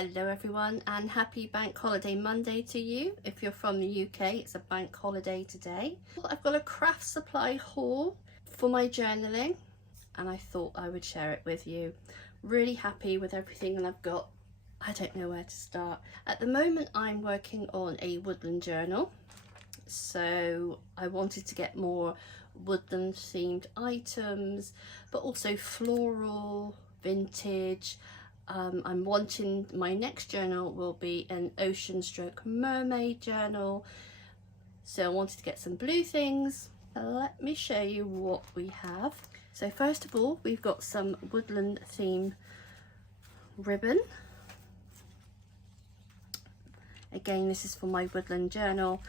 Hello everyone, and happy bank holiday Monday to you. If you're from the UK, it's a bank holiday today. I've got a craft supply haul for my journaling and I thought I would share it with you. Really happy with everything that I've got. I don't know where to start. At the moment I'm working on a woodland journal, so I wanted to get more woodland themed items, but also floral, vintage. I'm wanting my next journal will be an ocean stroke mermaid journal, so I wanted to get some blue things. Let me show you what we have. So first of all, we've got some woodland theme ribbon. Again, this is for my woodland journal,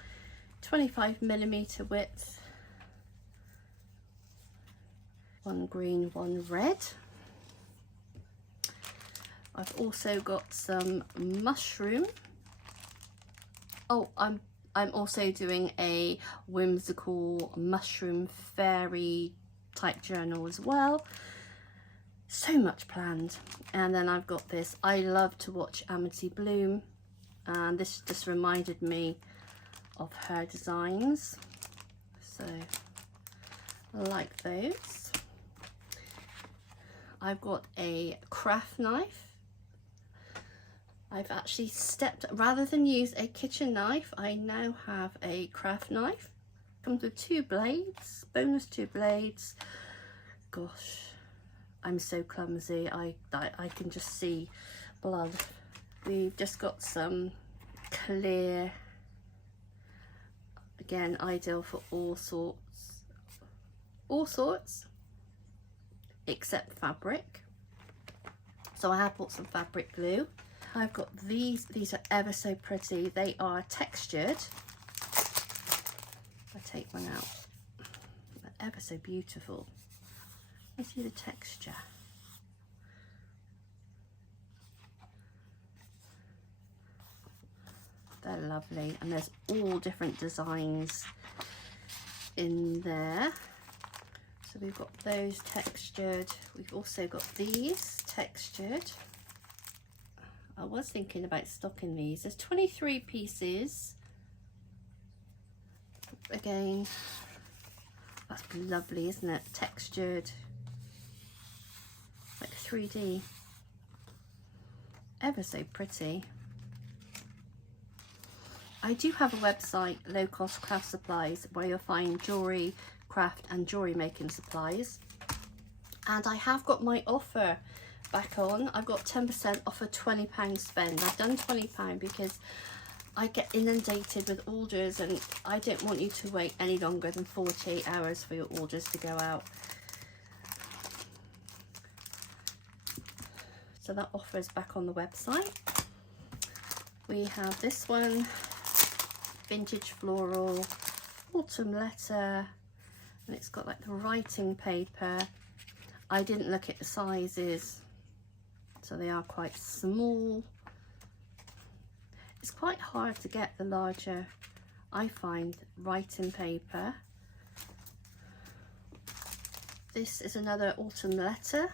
25mm width, one green, one red. I've also got some mushroom. Oh, I'm also doing a whimsical mushroom fairy type journal as well. So much planned. And then I've got this, I love to watch Amity bloom, and this just reminded me of her designs, so I like those. I've got a craft knife. I've actually stepped, rather than use a kitchen knife, I now have a craft knife. Comes with 2 blades, bonus 2 blades. Gosh, I'm so clumsy, I can just see blood. We've just got some clear, again ideal for all sorts except fabric. So I have bought some fabric glue. I've got these are ever so pretty. They are textured. I take one out. They're ever so beautiful. I see the texture. They're lovely, and there's all different designs in there. So we've got those textured. We've also got these textured. I was thinking about stocking these. There's 23 pieces. Again, that's lovely, isn't it? Textured, like 3D. Ever so pretty. I do have a website, Low Cost Craft Supplies, where you'll find jewellery, craft and jewellery making supplies. And I have got my offer back on. I've got 10% off a £20 spend. I've done £20 because I get inundated with orders and I don't want you to wait any longer than 48 hours for your orders to go out. So that offer is back on the website. We have this one, vintage floral, autumn letter, and it's got like the writing paper. I didn't look at the sizes, so they are quite small. It's quite hard to get the larger, I find, writing paper. This is another autumn letter.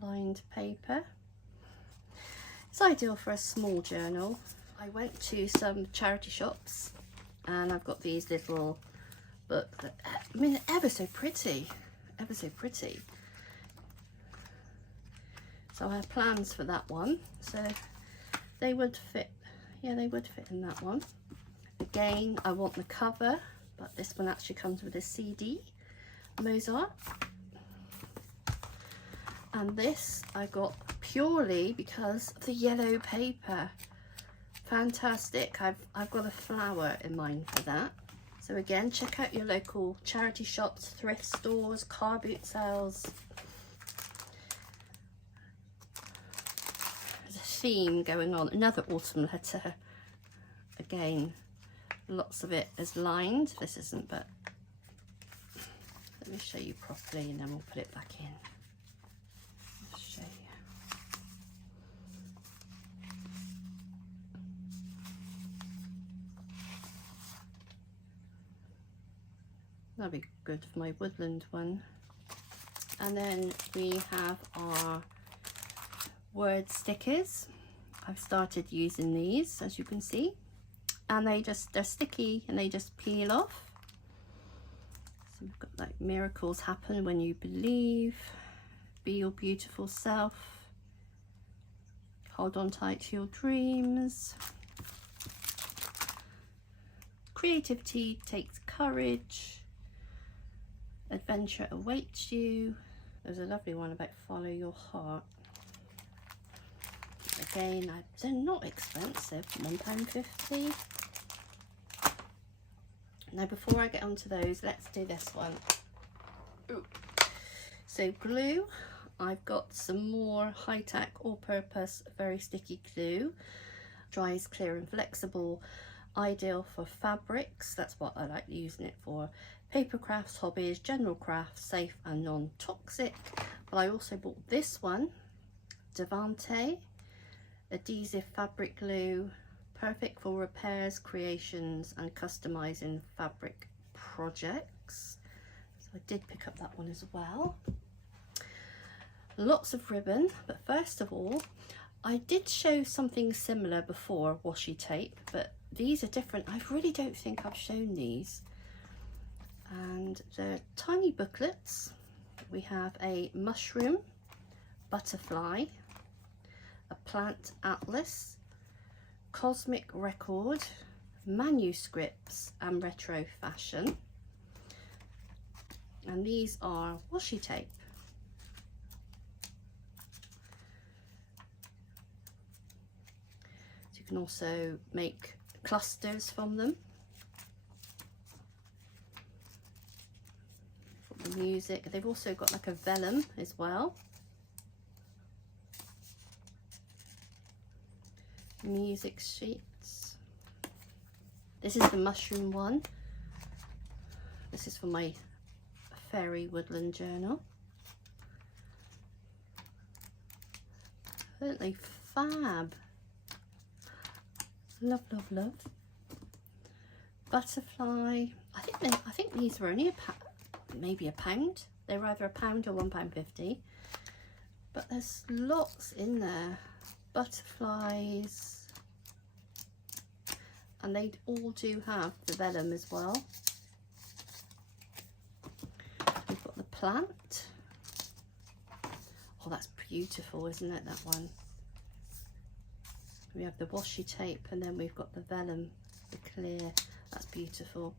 Lined paper. It's ideal for a small journal. I went to some charity shops and I've got these little books that, I mean, ever so pretty, ever so pretty. So I have plans for that one, so they would fit, yeah, they would fit in that one. Again, I want the cover, but this one actually comes with a CD, Mozart. And this I got purely because of the yellow paper. Fantastic. I've got a flower in mind for that. So again, check out your local charity shops, thrift stores, car boot sales. There's a theme going on. Another autumn letter. Again, lots of it is lined. This isn't, but let me show you properly and then we'll put it back in. That'll be good for my woodland one. And then we have our word stickers. I've started using these, as you can see, and they're sticky and they just peel off. So we've got like miracles happen when you believe, be your beautiful self, hold on tight to your dreams, creativity takes courage, adventure awaits you. There's a lovely one about follow your heart. Again, they're not expensive, £1.50. Now before I get onto those, let's do this one. Ooh. So glue, I've got some more high-tech all-purpose very sticky glue. Dries, clear and flexible, ideal for fabrics, that's what I like using it for. Paper crafts, hobbies, general crafts, safe and non-toxic. But I also bought this one, Devante adhesive fabric glue, perfect for repairs, creations and customizing fabric projects. So I did pick up that one as well. Lots of ribbon, but first of all, I did show something similar before, washi tape, but these are different. I really don't think I've shown these. And they're tiny booklets. We have a mushroom, butterfly, a plant atlas, cosmic record, manuscripts and retro fashion. And these are washi tape. So you can also make clusters from them. For the music, they've also got like a vellum as well. Music sheets. This is the mushroom one. This is for my fairy woodland journal. Aren't they fab? Love, love, love. Butterfly. I think these were only maybe £1. They were either £1 or £1.50. But there's lots in there. Butterflies, and they all do have the vellum as well. We've got the plant. Oh, that's beautiful, isn't it, that one? We have the washi tape and then we've got the vellum, the clear. That's beautiful.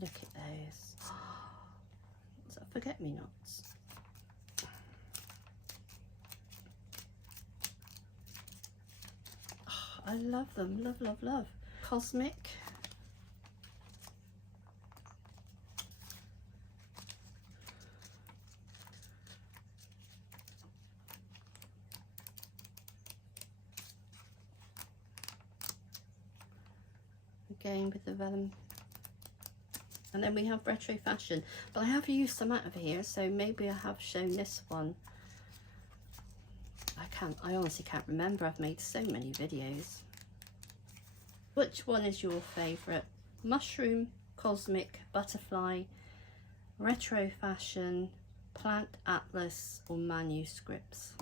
Look at those. Is that forget-me-nots? I love them, love, love, love. Cosmic. Again with the vellum. And then we have retro fashion. But I have used some out of here, so maybe I have shown this one. I honestly can't remember. I've made so many videos. Which one is your favourite? Mushroom, cosmic, butterfly, retro fashion, plant atlas or manuscripts?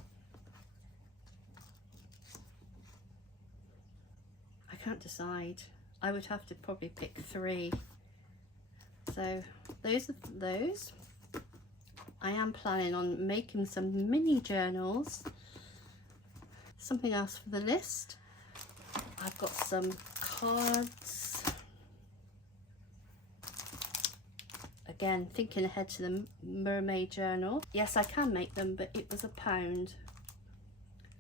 I can't decide. I would have to probably pick 3. So those are those. I am planning on making some mini journals. Something else for the list. I've got some cards. Again, thinking ahead to the mermaid journal. Yes, I can make them, but it was £1.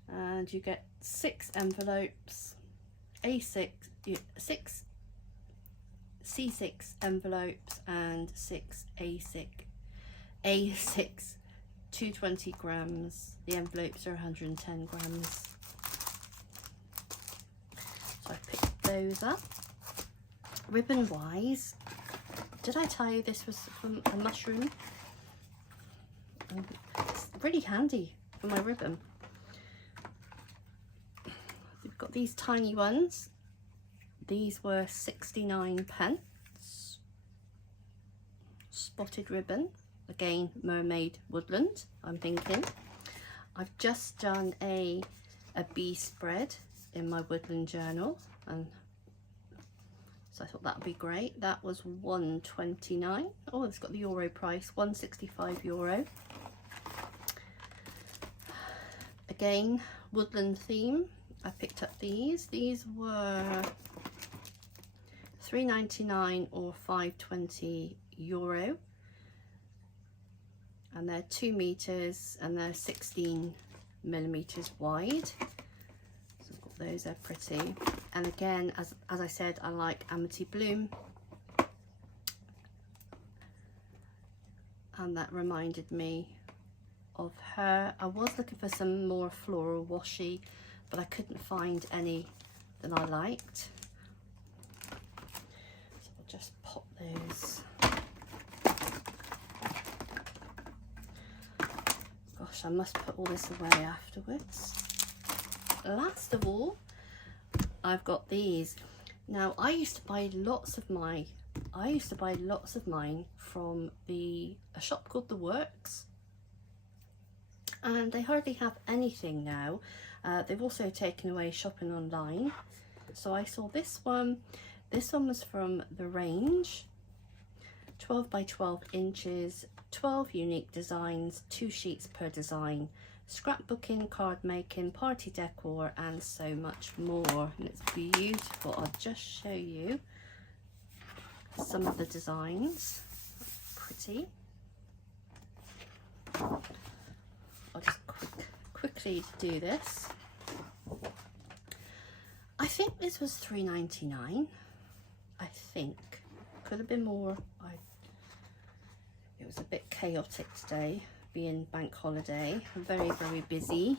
And you get 6 envelopes, A6, 6 C6 envelopes and 6 A6 220 grams. The envelopes are 110 grams. So I picked those up. Ribbon wise, did I tell you this was from a mushroom? It's really handy for my ribbon. We've got these tiny ones. These were 69 pence. spotted ribbon, again mermaid woodland. I'm thinking I've just done a bee spread in my woodland journal, and so I thought that would be great. That was £1.29. Oh, it's got the euro price, €1.65. Again, woodland theme. I picked up these. These were £3.99 or €5.20, and they're 2 meters and they're 16 millimeters wide. So I've got those, they're pretty. And again, as I said, I like Amity Bloom, and that reminded me of her. I was looking for some more floral washi, but I couldn't find any that I liked. So I'll just pop those. Gosh, I must put all this away afterwards. Last of all, I've got these. Now, I used to buy lots of mine from a shop called The Works, and they hardly have anything now. They've also taken away shopping online. So I saw this one. This one was from the range, 12 by 12 inches, 12 unique designs, 2 sheets per design, scrapbooking, card making, party decor, and so much more. And it's beautiful. I'll just show you some of the designs. Pretty. I'll just quickly do this. I think this was £3.99. I think could have been more. It was a bit chaotic today, being bank holiday. Very, very busy.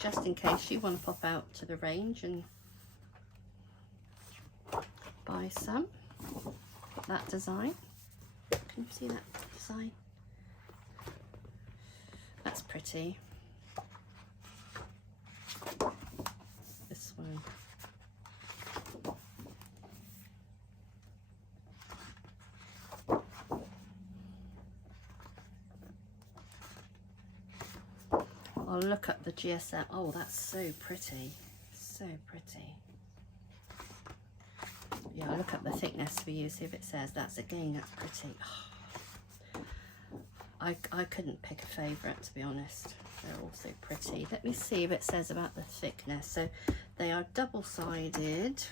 Just in case you want to pop out to the range and buy some. That design. Can you see that design? That's pretty. This one. I'll look up the GSM. Oh, that's so pretty. So pretty. Yeah, I'll look up the thickness for you, see if it says. That's pretty. Oh, I couldn't pick a favourite, to be honest. They're all so pretty. Let me see if it says about the thickness. So they are double-sided.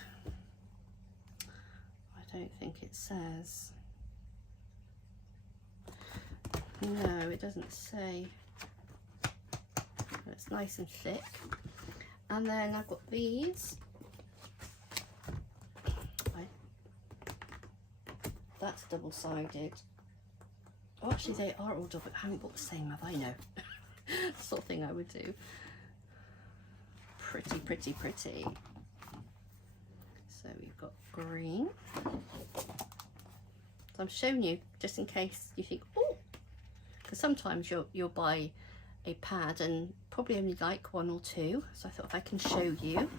I don't think it says. No, it doesn't say. It's nice and thick. And then I've got these. That's double-sided. Oh, actually they are all double. I haven't bought the same, have I? No. Sort of thing I would do. Pretty, pretty, pretty. So we've got green. So I'm showing you just in case you think, oh, because sometimes you'll buy a pad and probably only like 1 or 2. So I thought if I can show you.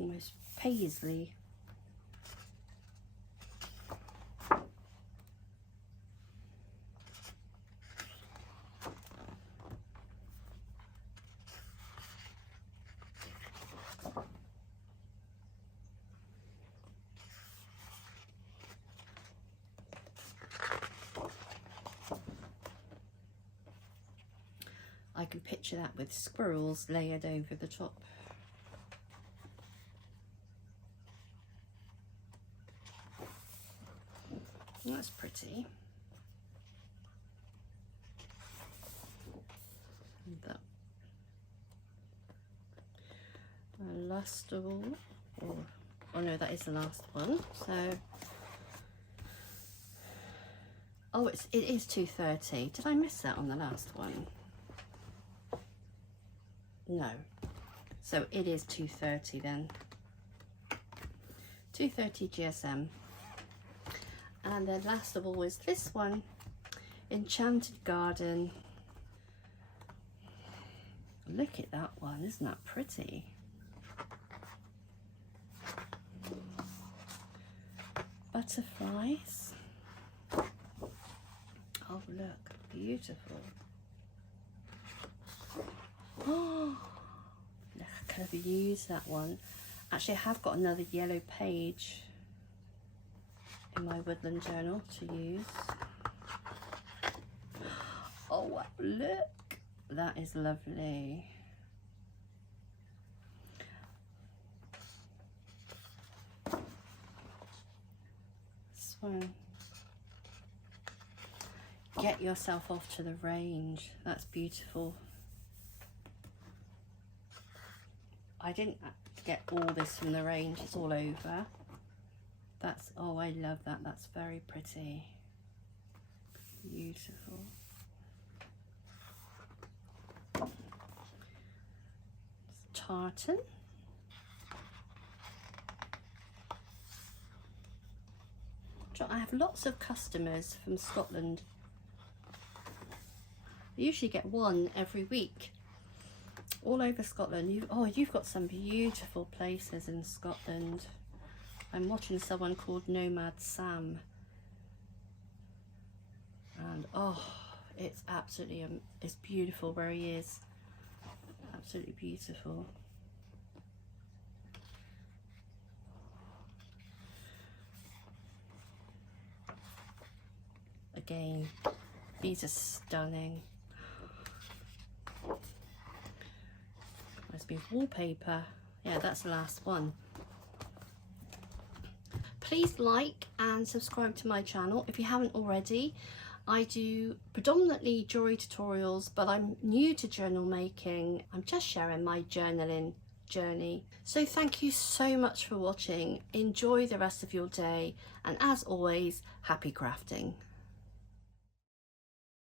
Almost paisley. I can picture that with squirrels layered over the top. That's pretty. That last of all, oh no, that is the last one. So, oh, it is 2:30. Did I miss that on the last one? No. So it is 230 then. 230 GSM. And then last of all is this one, Enchanted Garden. Look at that one, isn't that pretty? Butterflies. Oh look, beautiful. Oh, look, I could have used that one. Actually, I have got another yellow page in my woodland journal to use. Oh wow, look, that is lovely. This one. Get yourself off to the range. That's beautiful. I didn't get all this from the range, it's all over. That's, oh, I love that. That's very pretty. Beautiful. Tartan. I have lots of customers from Scotland. I usually get one every week. All over Scotland. You've got some beautiful places in Scotland. I'm watching someone called Nomad Sam. And oh, it's absolutely, it's beautiful where he is. Absolutely beautiful. Again, these are stunning. Must be wallpaper. Yeah, that's the last one. Please like and subscribe to my channel if you haven't already. I do predominantly jewelry tutorials, but I'm new to journal making. I'm just sharing my journaling journey. So thank you so much for watching. Enjoy the rest of your day, and as always, happy crafting.